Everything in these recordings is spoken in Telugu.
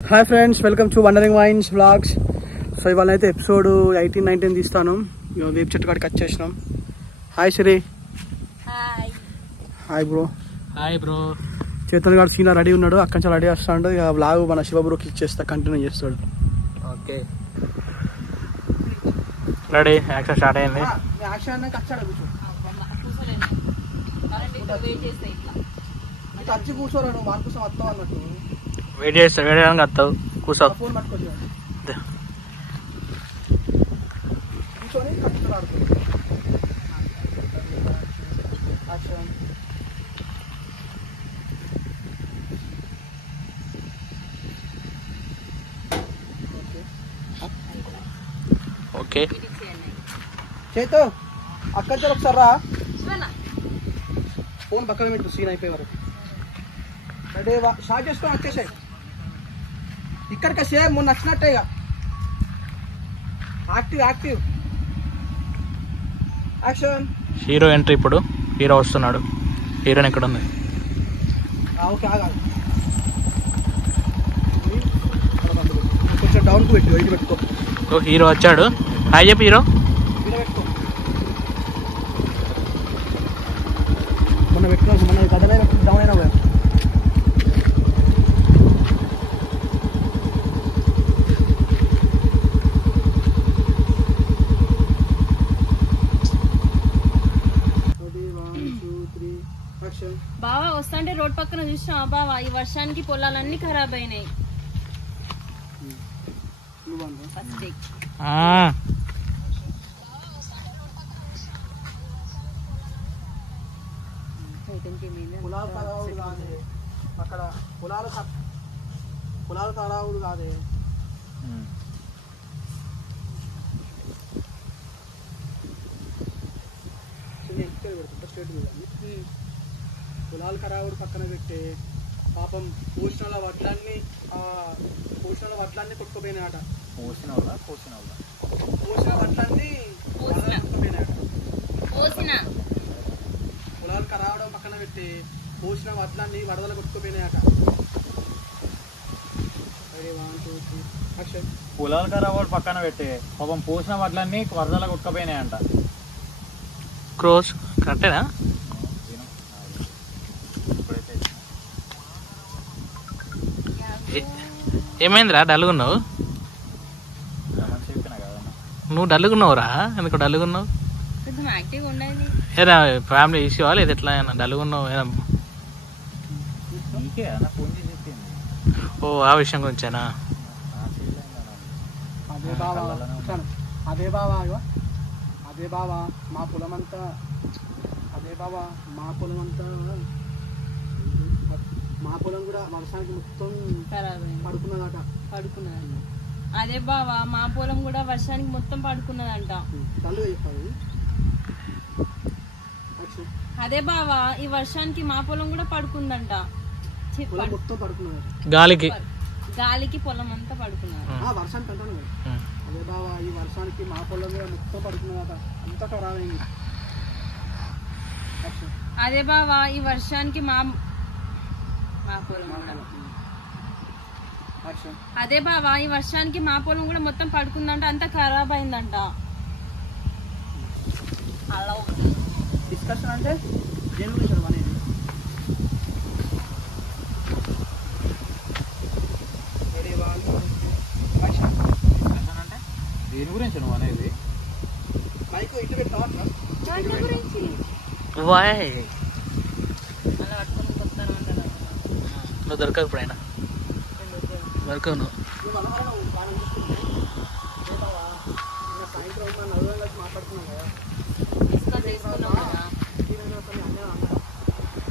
Hi friends, welcome to wandering wines vlogs. So ఇవాళ అయితే ఎపిసోడ్ 18-19 తీస్తాను. వేపు చెట్టు కాడికి వచ్చేసినాం. Hi Sri. Hi bro. Hi bro. Chetan గారు సీనా రెడీ ఉన్నాడు, అక్కడి నుంచి రెడీ వస్తాడు. ఇక వ్లాగ్ మన శివబ్రోకి ఇచ్చేస్తా, కంటిన్యూ చేస్తాడు. ఓకే రెడీ, యాక్షన్ స్టార్ట్ అయింది. వచ్చి కూర్చోరా, నువ్వు మార్కు కోసం వస్తావు అన్నట్టు. వెయిట్ చేస్తా, వెయిట్ చేయడానికి వస్తావు. కూర్చో. ఫోన్ పట్టుకోవచ్చు, కూర్చొని కంప్యూటర్ ఆడుతుంది. ఓకే చేతో అక్కడి నుంచి ఒకసారి రా. ఫోన్ పక్కన పెట్టు, సీన్ అయిపోయే వరకు. రెడీ, షార్ట్ చేసుకొని వచ్చేసాయి. ఇక్కడికి సేమ్ మొన్న నచ్చినట్టే. ఇక active active action. Hero entry. ఇప్పుడు హీరో వస్తున్నాడు. హీరోయిన్ ఎక్కడ ఉంది? ఓకే, ఆగాలి. కొంచెం డౌన్కి పెట్టు, ఇది పెట్టుకో. ఓ, హీరో వచ్చాడు. హాయ్ చెప్పు హీరో. పెట్టుకో. మొన్న పెట్టుకోవచ్చు, మొన్న కథనే పెట్టుకుని డౌన్ అయినా పోయా. బావా వస్తాంటే రోడ్ పక్కన చూసినా బావా, ఈ వర్షానికి పొలాలన్నీ ఖరాబ్ అయినాయి. అక్కడ పొలాలు తడావుడు కాదే. స్టేట్ మీద పొలాలు ఖరావుడు పక్కన పెట్టే పాపం పోషణల వడ్లన్నీ కొట్టుకుపోయినాయట. పోషణ వడ్లన్నీ కొట్టుకుపోయినాయట. పొలాలు ఖరావడం పక్కన పెట్టి పోషణ వడ్లన్నీ వరదలు కొట్టుకుపోయినాయట. పొలాలు ఖరాబ్ పక్కన పెట్టి పాపం పోసిన వడ్లన్నీ వరదల కొట్టుకుపోయినాయంట. క్రోస్ కరెక్టేనా? ఏమైందిరా డల్గున్నావు? నువ్వు డల్గున్నావురా, ఎందుకు డల్గున్నావు? ఏదా ఫ్యామిలీ ఇష్యూ లేదు, ఎట్లా డల్గున్నావు? ఓ, ఆ విషయం గురించేనా? అదే బావా మా పొలం అంతా మా పొలం కూడా వర్షానికి మొత్తం పడుకున్నదట. అదే బావా మా పొలం కూడా వర్షానికి మొత్తం పడుకున్నదంట. అదే బావా ఈ వర్షానికి మా పొలం కూడా పడుకుందంట. గాలికి పొలం అంతా పడుకున్నది. వర్షానికి అంటాను. అదే బావా ఈ వర్షానికి మా పొలం కూడా మొత్తం పడుకున్నదట, అంతా ఖరాబ్ అయింది. అదే బావా ఈ వర్షానికి మా పొలం అదే బావా ఈ వర్షానికి మా పొలం కూడా మొత్తం పడుకుందంట, అంతా ఖరాబ్ అయిందంట. అలా డిస్కషన్ అంటే దేని గురించి అనేది? దేని గురించి నువ్వు అనేది? మైక్ ఇటు పెట్టావా? నువ్వు దొరకవు ఇప్పుడైనా, దొరకవు నువ్వు.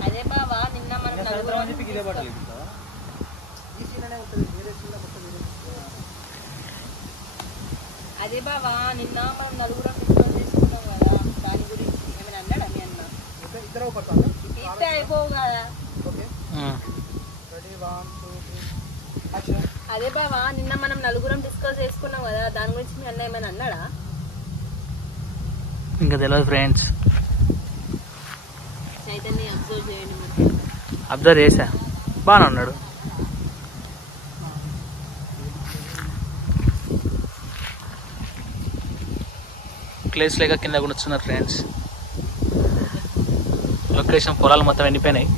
అదే బావా నిన్న మనం నలుగురం డిస్కస్ చేసుకున్నాం కదా, దాని గురించి ఏమైనా అన్నాడా మీ అన్న? ఇస్తే అయిపోవు కదా. అదే బావా నిన్న మనం నలుగురం డిస్కస్ చేసుకున్నాం కదా, దాని గురించి మీ అన్న ఏమైనా అన్నాడా? ఇంకా తెలియదు ఫ్రెండ్స్. చైతన్య అబ్జర్వ్ చేయండి. అబ్జర్వ్ చేసా, బాగానే ఉన్నాడు. ప్లేస్ లేక కింద కూర్చున్నారు ఫ్రెండ్స్. లొకేషన్ పొలాలు మొత్తం ఎండిపోయినాయి.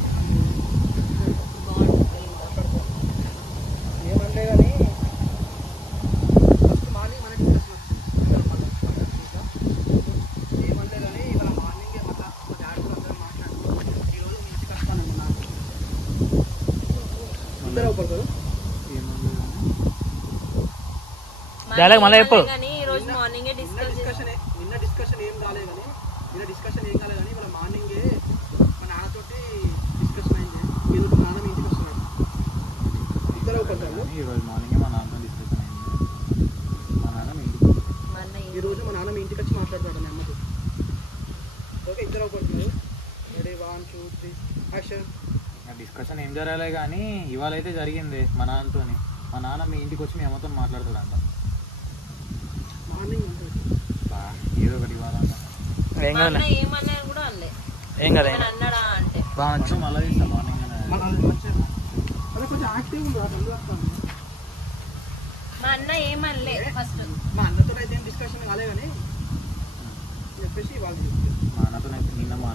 మళ్ళీ చెప్పు. నిన్న డిస్కషన్ ఏం కాలేదు కానీ ఇవాళ మార్నింగే మా నాన్నతోటి డిస్కషన్ అయింది. ఈరోజు నాన్న మీ ఇంటికి వస్తున్నాడు. ఇద్దరు ఒకరు. ఈరోజు మార్నింగే మా నాన్నతో డిస్కషన్ అయింది. ఈరోజు మా నాన్న మీ ఇంటికి వచ్చి మాట్లాడతాడు మీ అమ్మతో. ఓకే, ఇద్దరు ఒకరు. Ready 1 2 3 action. డిస్కషన్ ఏం జరగలే కానీ ఇవాళ అయితే జరిగింది మా నాన్నతో. మా నాన్న మీ ఇంటికి వచ్చి మీ అమ్మతో మాట్లాడతాడంట మార్నింగ్. ఏదో ఒకటి ఇవాళ ఏం కాదు మళ్ళీ తీస్తా మార్నింగ్. కొంచెం యాక్టివ్ ఉంది. మా అన్న ఏమనలే ఫస్ట్. మా అన్నతో అయితే ఏం డిస్కషన్ కాలే కానీ చెప్పేసి వాళ్ళు మా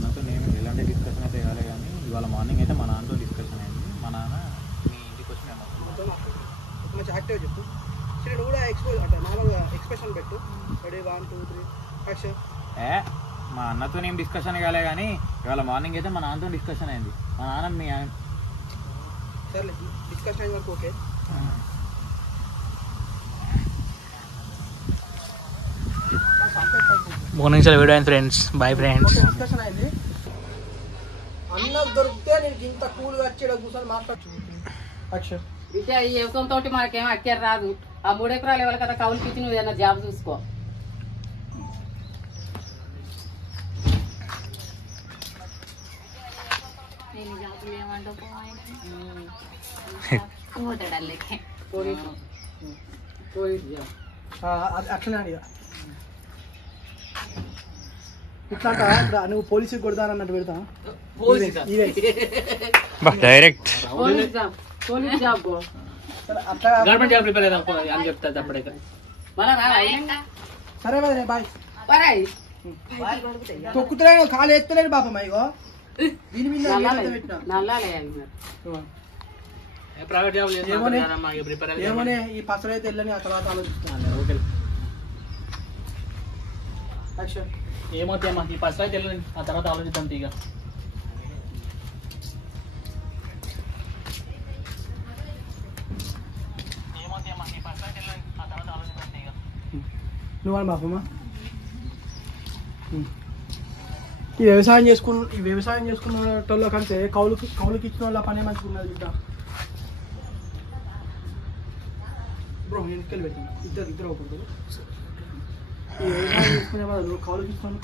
అన్నతో నేను ఎలాంటి డిస్కషన్ అయితే కాలే కానీ ఇవాళ మార్నింగ్ అయితే మా నాన్నతో డిస్కషన్ అయింది. మా నాన్న మీ ఇంటికి వచ్చి మేము మంచి యాక్టివ్ చెప్పు. సరే నువ్వు కూడా అంటే నార్మల్గా ఎక్స్ప్రెషన్ పెట్టు. Ready 1 2 3 action. మా అన్నతో ఏం డిస్కషన్ కాలే కానీ ఇవాళ మార్నింగ్ అయితే మా నాన్నతో డిస్కషన్ అయింది. మా నాన్న మీ సర్లే డిస్కషన్ అయింది వరకు ఓకే. నిమిషాలు వీడియో అయింది ఫ్రెండ్స్. Bye friends. డిస్కషన్ అయింది. అన్న దొరికితే నేను ఇంత కూల్గా వచ్చి కూర్చొని మాట్లాడుతూ యాక్షన్. విద్య ఈ యువకంతో మనకేం అక్కర రాదు. ఆ 3 ఎకరాలు ఎవరి కదా కౌలుకి ఇచ్చి నువ్వు ఏదైనా జాబ్ చూసుకో. అట్లనే అడిగా. ఇట్లా నువ్వు పోలీసుకి కొడతానన్నట్టు పెడతా. డైరెక్ట్ పోలీస్ జాబ్ అట్లా గవర్నమెంట్ జాబ్ ప్రిపేర్ అవుతాం అని చెప్తా అప్పుడైతే. సరే బాయ్. బాయ్. తొక్కుతున్నాను కాలు ఎత్తలేడు బాపమ్మ. ఇగో దీని మీద ప్రైవేట్ జాబ్ ఏమోనే ఈ పసలు అయితే వెళ్ళని ఆ తర్వాత ఆలోచిస్తున్నాను. ఏమవుతాయమ్మా ఈ ఫస్ట్ అయితే వెళ్ళని ఆ తర్వాత ఆలోచిద్దాం తీగ. నువ్వు బాపమ్మ ఈ వ్యవసాయం చేసుకున్న వాళ్ళ కంటే కౌలుకి ఇచ్చిన వాళ్ళ పనే మంచిగా ఉన్నది బిడ్డ. బ్రో నేను ఇక్కడికి పెట్టాను. ఇద్దరు ఒకరు. ఈ వ్యవసాయం చేసుకునే వాళ్ళు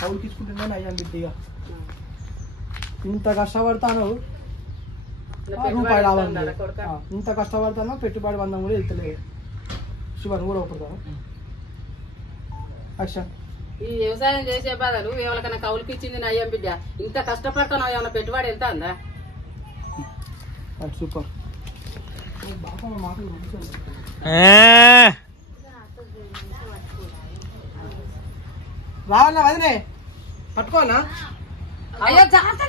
కౌలుకి ఇచ్చుకుంటేనే అయ్యాను బిడ్డ. ఇక ఇంత కష్టపడతాను రూపాయి రావాలి. ఇంత కష్టపడతాను పెట్టుబడి బంధం కూడా వెళ్తలేదు. శివన్ కూడా ఒకరుతాను. అచ్చా ఈ వ్యవసాయం చేసే బాధలు ఎవరికైనా కౌలుకి ఇచ్చింది నయ్యం బిడ్డ. ఇంత కష్టపడతాను ఏమైనా పెట్టుబడి ఎంత అందా? సూపర్. రావన్నా వదినే పట్టుకోనా? అయ్యో జాగ్రత్త.